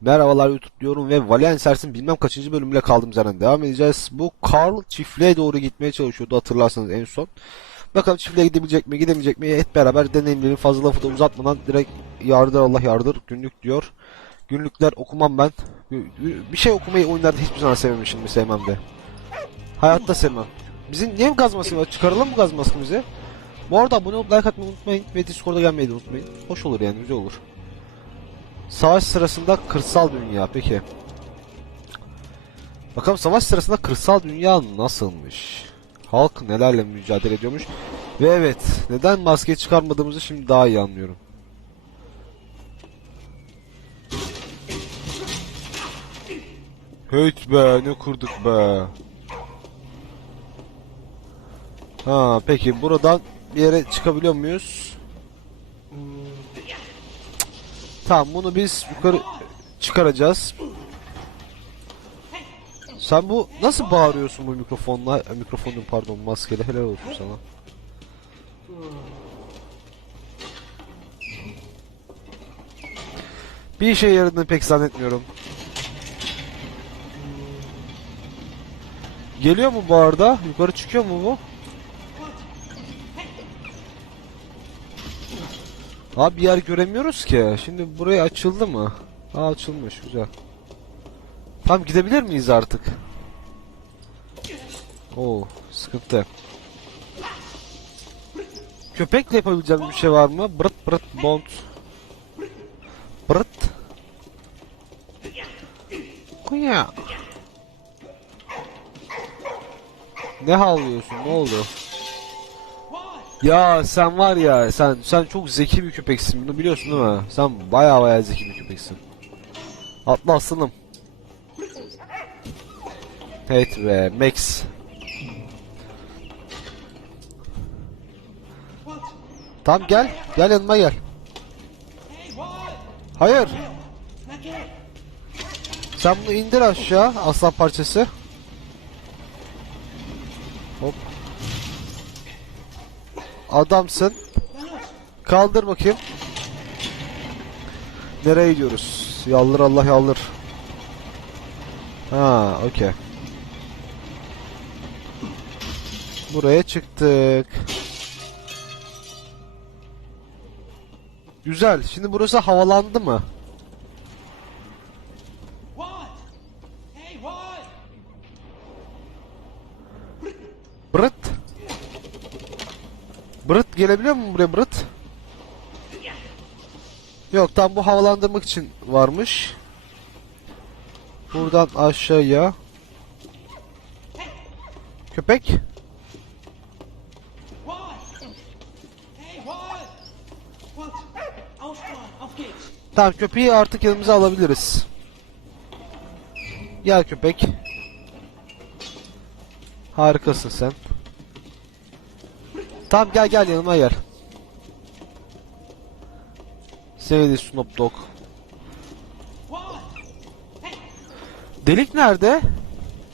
Merhabalar YouTube diyorum ve Valiant Sers'in bilmem kaçıncı bölümüyle kaldığımız yerden devam edeceğiz. Bu Carl çiftliğe doğru gitmeye çalışıyordu hatırlarsanız en son. Bakalım çiftliğe gidebilecek mi gidemeyecek mi hep beraber deneyimleyelim fazla lafı da uzatmadan direkt yardır Allah yardır günlük diyor. Günlükler okumam ben. Bir şey okumayı oyunlarda hiçbir zaman sevmemişim sevmem de. Hayatta sevmem. Bizim niye mi gaz maskesi var? Çıkaralım mı gaz maskemizi? Bu arada abone olup like atmayı unutmayın ve Discord'a gelmeyi de unutmayın. Hoş olur yani güzel olur. Savaş sırasında kırsal dünya peki. Bakalım savaş sırasında kırsal dünya nasılmış? Halk nelerle mücadele ediyormuş? Ve evet, neden maske çıkarmadığımızı şimdi daha iyi anlıyorum. Heyt be, ne kurduk be. Ha, peki buradan bir yere çıkabiliyor muyuz? Tamam bunu biz yukarı çıkaracağız. Sen bu nasıl bağırıyorsun bu mikrofonla? Mikrofonun pardon maskeyle helal olsun sana. Bir işe yaradığını pek zannetmiyorum. Geliyor mu bu arada? Yukarı çıkıyor mu bu? Abi bir yer göremiyoruz ki. Şimdi buraya açıldı mı? Aa açılmış güzel. Tamam gidebilir miyiz artık? Oo sıkıntı. Köpekle yapabileceğim bir şey var mı? Bırt bırt bond. Bırt. Kuya. Ne havlıyorsun? Ne oldu? Ya sen var ya sen sen çok zeki bir köpeksin bunu biliyorsun değil mi? Sen baya baya zeki bir köpeksin. Atla aslanım. Evet be Max. Tamam gel. Gel yanıma gel. Hayır. Sen bunu indir aşağı aslan parçası. Adamsın. Kaldır bakayım. Nereye gidiyoruz? Yaldır Allah yaldır. Ha, okey. Buraya çıktık. Güzel. Şimdi burası havalandı mı? What? Hey, what? Brıt. Brıt gelebiliyor mu buraya Brıt? Yok tam bu havalandırmak için varmış. Buradan aşağıya. Köpek. Tamam köpeği artık yanımıza alabiliriz. Gel köpek. Harikasın sen. Tamam gel gel yanıma gel. Seni de Snoop Dogg. Delik nerede?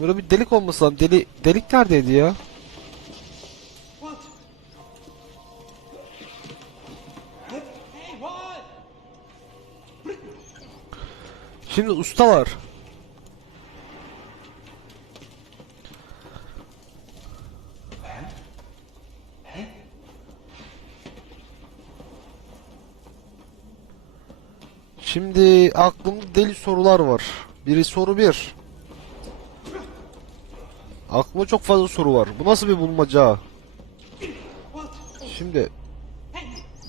Böyle bir delik olması lazım. Deli, delik neredeydi ya? Şimdi usta var. Şimdi aklımda deli sorular var. Biri soru bir. Aklıma çok fazla soru var. Bu nasıl bir bulmaca? Şimdi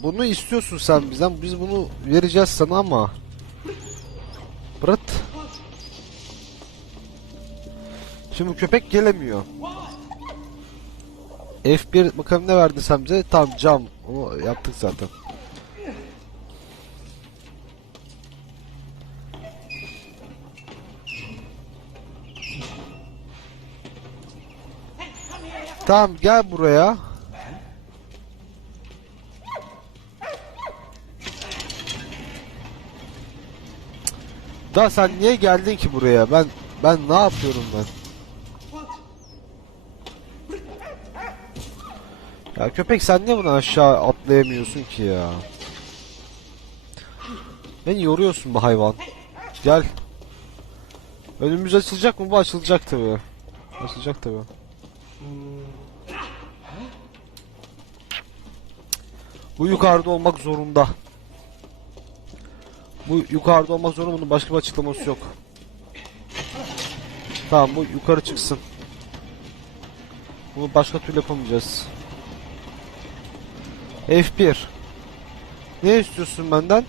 bunu istiyorsun sen bizden. Biz bunu vereceğiz sana ama. Bırat. Şimdi köpek gelemiyor. F1 bakalım ne verdi sen bize? Tam cam. Onu yaptık zaten. Tamam gel buraya. Da sen niye geldin ki buraya? Ben ben ne yapıyorum ben? Ya köpek sen niye bunu aşağı atlayamıyorsun ki ya? Beni yoruyorsun bu hayvan. Gel. Önümüz açılacak mı? Bu açılacak tabi. Açılacak tabi. Bu yukarıda olmak zorunda. Bu yukarıda olmak zorunda. Bunun başka bir açıklaması yok. Tamam bu yukarı çıksın. Bunu başka türlü yapamayacağız. F1. Ne istiyorsun benden?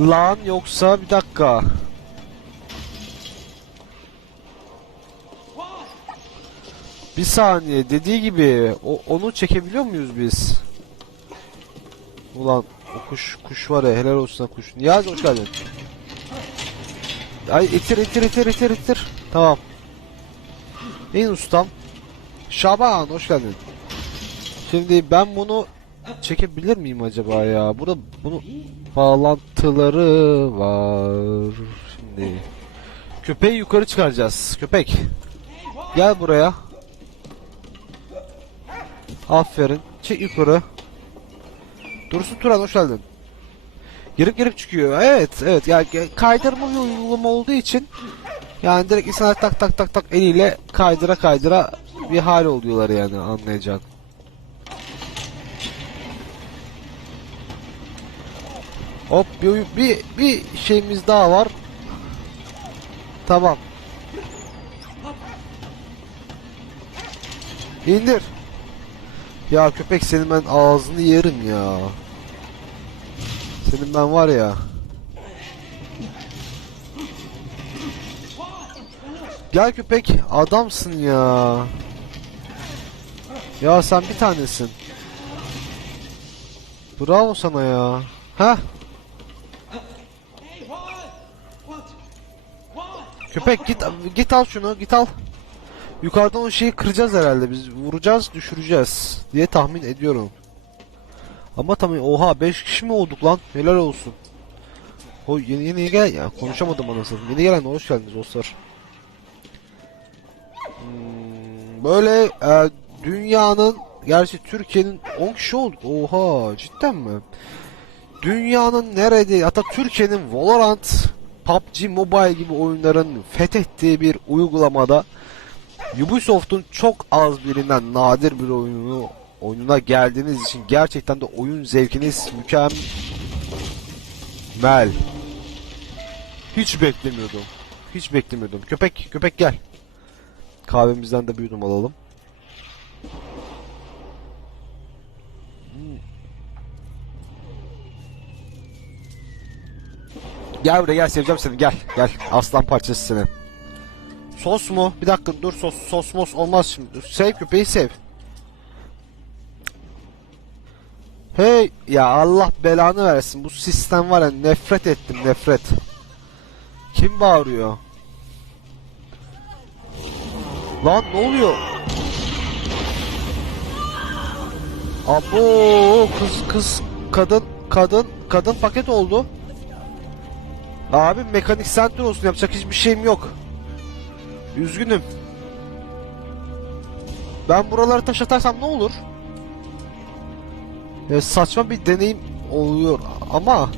Lan yoksa bir dakika. Bir saniye dediği gibi o, onu çekebiliyor muyuz biz? Ulan o kuş kuş var ya helal olsun kuş. Niyazi hoş geldin. Ay itir itir itir itir itir. Tamam. En ustam. Şaban hoş geldin. Şimdi ben bunu çekebilir miyim acaba ya? Burada bunu bağlantıları var. Şimdi köpeği yukarı çıkaracağız. Köpek. Gel buraya. Aferin. Çık yukarı. Dursun Turan hoş geldin. Girip girip çıkıyor. Evet, evet. Yani kaydırma bir uygulama olduğu için yani direkt insanlar tak tak tak tak eliyle kaydıra kaydıra bir hal oluyorlar yani anlayacağın. Hop bir, bir, bir şeyimiz daha var. Tamam. İndir. Ya köpek senin ben ağzını yerim ya. Senin ben var ya. Gel köpek adamsın ya. Ya sen bir tanesin. Bravo sana ya. Ha? Köpek git git al şunu git al. Yukarıdan o şeyi kıracağız herhalde biz vuracağız düşüreceğiz diye tahmin ediyorum. Ama tabii oha 5 kişi mi olduk lan helal olsun. O yeni yeni gel ya konuşamadım anasını. Yeni gelen hoş geldiniz dostlar. Hmm, böyle e, dünyanın gerçi Türkiye'nin 10 kişi olduk. Oha cidden mi? Dünyanın nerede hatta Türkiye'nin Valorant, PUBG Mobile gibi oyunların fethettiği bir uygulamada Ubisoft'un çok az birinden nadir bir oyunu oyununa geldiğiniz için gerçekten de oyun zevkiniz mükemmel. Hiç beklemiyordum. Hiç beklemiyordum. Köpek, köpek gel. Kahvemizden de bir yudum alalım. Hmm. Gel buraya gel seveceğim seni gel gel aslan parçası seni. Sos mu? Bir dakika dur sos sos mos olmaz şimdi. Sev köpeği sev. Hey ya Allah belanı versin. Bu sistem var ya nefret ettim nefret. Kim bağırıyor? Lan ne oluyor? Abo kız kız kadın kadın kadın paket oldu. Abi mekanik center olsun yapacak hiçbir şeyim yok. Üzgünüm. Ben buraları taş atarsam ne olur? Ya saçma bir deneyim oluyor ama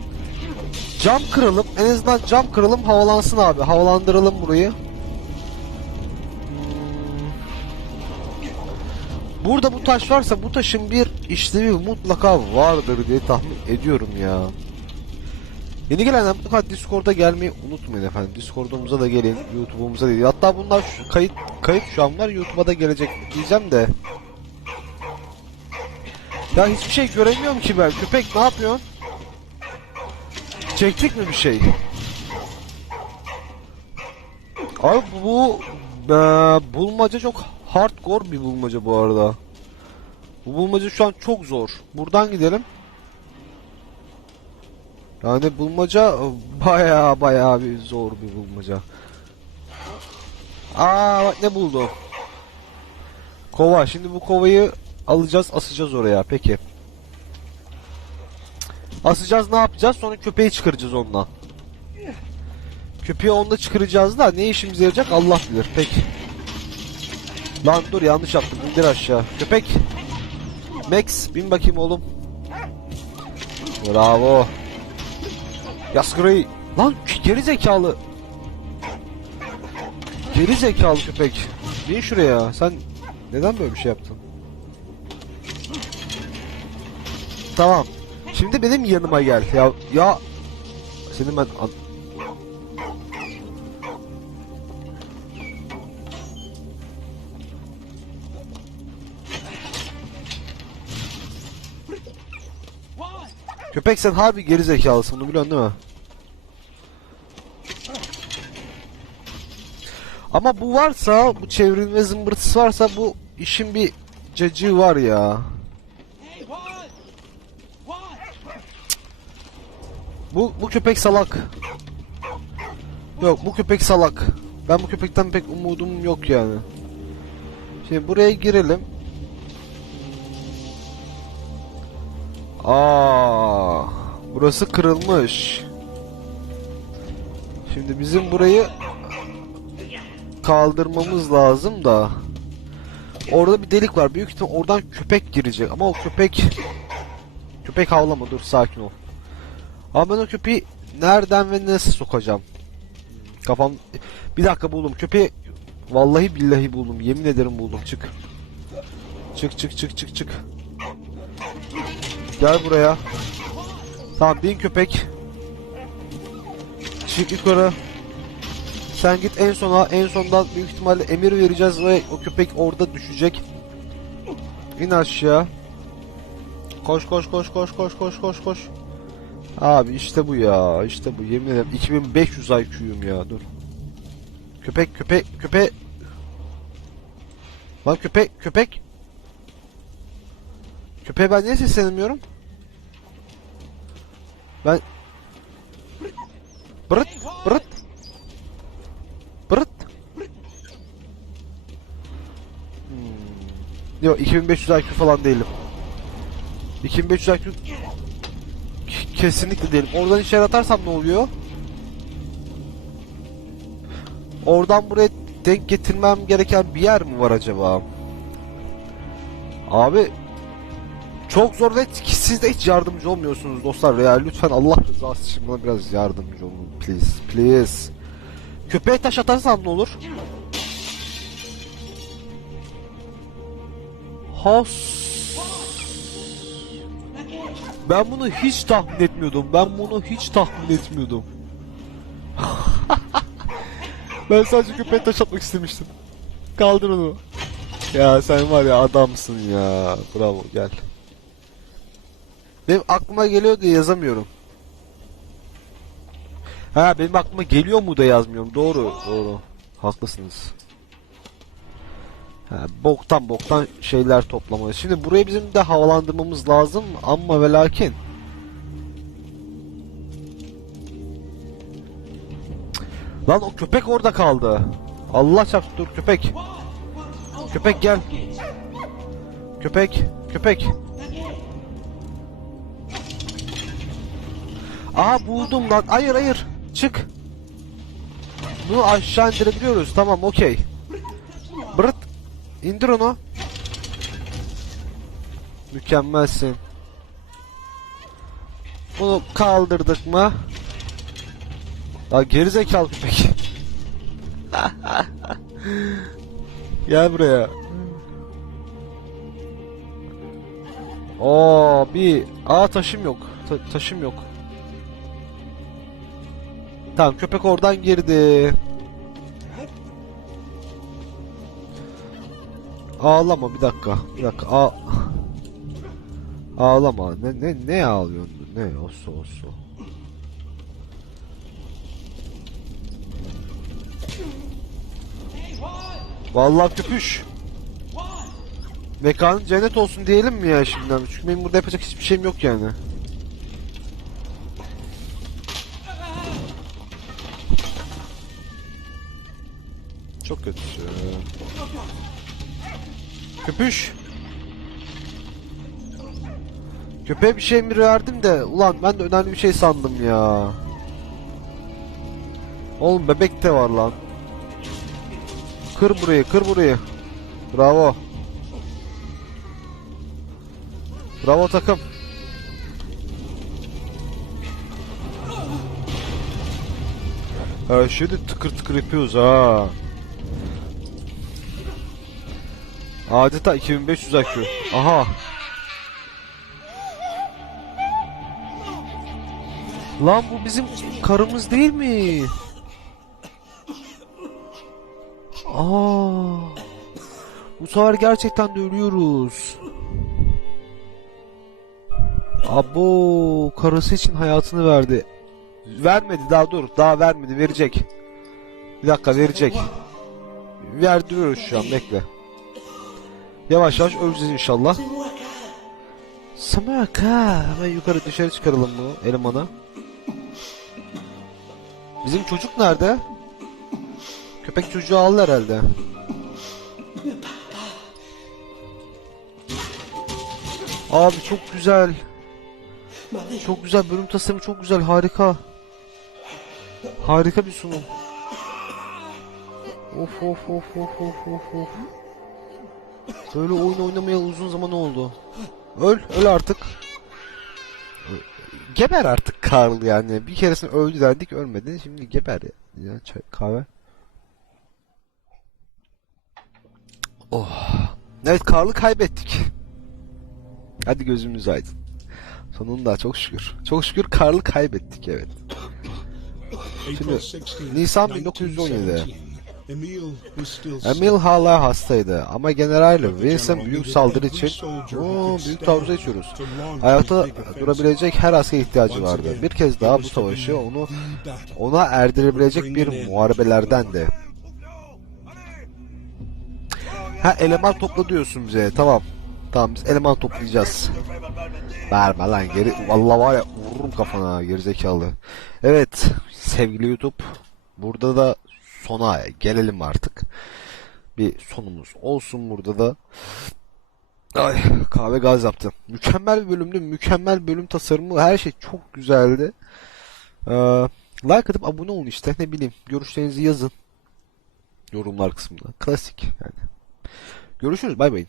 cam kıralım. En azından cam kıralım havalansın abi. Havalandıralım burayı. Burada bu taş varsa bu taşın bir işlevi mutlaka vardır diye tahmin ediyorum ya. Yeni gelenler mutlaka Discord'a gelmeyi unutmayın efendim. Discord'umuza da gelin, YouTube'umuza da gelin. Hatta bunlar şu, kayıt kayıt şu anlar YouTube'a da gelecek diyeceğim de. Ya hiçbir şey göremiyorum ki ben. Köpek ne yapıyorsun? Çektik mi bir şey? Abi bu e, bulmaca çok hardcore bir bulmaca bu arada. Bu bulmaca şu an çok zor. Buradan gidelim. Yani bulmaca baya baya bir zor bir bulmaca. Aa bak ne buldum. Kova. Şimdi bu kovayı alacağız, asacağız oraya. Peki. Asacağız ne yapacağız? Sonra köpeği çıkaracağız onunla. Köpeği onda çıkaracağız da ne işimize yarayacak Allah bilir. Peki. Lan dur yanlış yaptım. İndir aşağı. Köpek. Max bin bakayım oğlum. Bravo. Yaskırı. Lan geri zekalı. Geri zekalı köpek. Bin şuraya. Sen neden böyle bir şey yaptın? Tamam. Şimdi benim yanıma gel. Ya ya senin ben Köpek sen harbi geri zekalısın bunu biliyorsun değil mi? Ama bu varsa, bu çevrilme zımbırtısı varsa bu işin bir cacığı var ya. Bu bu köpek salak. Yok bu köpek salak. Ben bu köpekten pek umudum yok yani. Şimdi buraya girelim. Aa, burası kırılmış. Şimdi bizim burayı kaldırmamız lazım da. Orada bir delik var. Büyük ihtimal oradan köpek girecek. Ama o köpek köpek havlama dur sakin ol. Ama ben o köpeği nereden ve nasıl sokacağım? Kafam... Bir dakika buldum. Köpeği... Vallahi billahi buldum. Yemin ederim buldum. Çık. Çık çık çık çık çık. Gel buraya. Tamam bin köpek. Çık yukarı. Sen git en sona. En sondan büyük ihtimalle emir vereceğiz ve o köpek orada düşecek. İn aşağı. Koş koş koş koş koş koş koş koş. Abi işte bu ya. işte bu. Yemin ederim 2500 IQ'yum ya. Dur. Köpek köpek köpek. Lan köpek köpek. Köpeğe ben niye seslenemiyorum? Ben... Bırıt bırıt. Bırıt. Hmm. Yok 2500 IQ falan değilim. 2500 IQ Kesinlikle değilim. Oradan içeri atarsam ne oluyor? Oradan buraya denk getirmem gereken bir yer mi var acaba? Abi çok zor ve siz de hiç yardımcı olmuyorsunuz dostlar ya lütfen Allah rızası için bana biraz yardımcı olun please please. Köpeğe taş atarsam ne olur? Has ben bunu hiç tahmin etmiyordum. Ben bunu hiç tahmin etmiyordum. ben sadece köpeğe taş atmak istemiştim. Kaldır onu. Ya sen var ya adamsın ya. Bravo gel. Benim aklıma geliyor diye yazamıyorum. Ha benim aklıma geliyor mu da yazmıyorum. Doğru doğru. Haklısınız. Ha, boktan boktan şeyler toplamalıyız. Şimdi burayı bizim de havalandırmamız lazım ama ve lakin. Lan o köpek orada kaldı. Allah çarptı dur köpek. Köpek gel. Köpek, köpek. Aa buldum lan. Hayır hayır. Çık. Bunu aşağı indirebiliyoruz. Tamam okey. Bırt. İndir onu. Mükemmelsin. Bunu kaldırdık mı? Ya gerizekalı köpek. Gel buraya. Oo bir aa taşım yok. Ta- taşım yok. Tamam köpek oradan girdi. Ağlama bir dakika. Bir dakika. Ağ... Ağlama. Ne ne ne ağlıyorsun? Ne osu osu. Vallahi köpüş. Mekanın cennet olsun diyelim mi ya şimdiden? Çünkü benim burada yapacak hiçbir şeyim yok yani. Çok kötü. Köpüş. Köpeğe bir şey mi verdim de ulan ben de önemli bir şey sandım ya. Oğlum bebek de var lan. Kır burayı, kır burayı. Bravo. Bravo takım. Şeyi de tıkır tıkır yapıyoruz ha. Adeta 2500 IQ. Aha. Lan bu bizim karımız değil mi? Aa. Bu sefer gerçekten de ölüyoruz. Abo karısı için hayatını verdi. Vermedi daha dur. Daha vermedi. Verecek. Bir dakika verecek. Verdiriyoruz şu an bekle. Yavaş yavaş öleceğiz inşallah. Samaka. Hemen yukarı dışarı çıkaralım bu elemanı. Bizim çocuk nerede? Köpek çocuğu aldı herhalde. Abi çok güzel. Çok güzel bölüm tasarımı çok güzel harika. Harika bir sunum. Of of of of of of of. Böyle oyun oynamaya uzun zaman oldu. Öl, öl artık. Geber artık Karl yani. Bir keresinde öldü derdik ölmedi. Şimdi geber ya. ya çay, kahve. Oh. Evet Karl'ı kaybettik. Hadi gözümüz aydın. Sonunda çok şükür. Çok şükür Karl'ı kaybettik evet. Şimdi Nisan Nisan 1917. 1917. Emil hala hastaydı ama General Wilson büyük saldırı için büyük taarruza geçiyoruz. Ayakta durabilecek her asker ihtiyacı vardı. Bir kez daha bu savaşı onu ona erdirebilecek bir muharebelerdendi. Ha eleman topla diyorsun bize. Tamam. Tamam biz eleman toplayacağız. Verme lan geri. Vallahi var ya vururum kafana gerizekalı. Evet sevgili YouTube. Burada da sona gelelim artık. Bir sonumuz olsun burada da. Ay kahve gaz yaptı. Mükemmel bir bölümdü. Mükemmel bölüm tasarımı. Her şey çok güzeldi. Ee, like atıp abone olun işte. Ne bileyim. Görüşlerinizi yazın. Yorumlar kısmında. Klasik yani. Görüşürüz. Bay bay.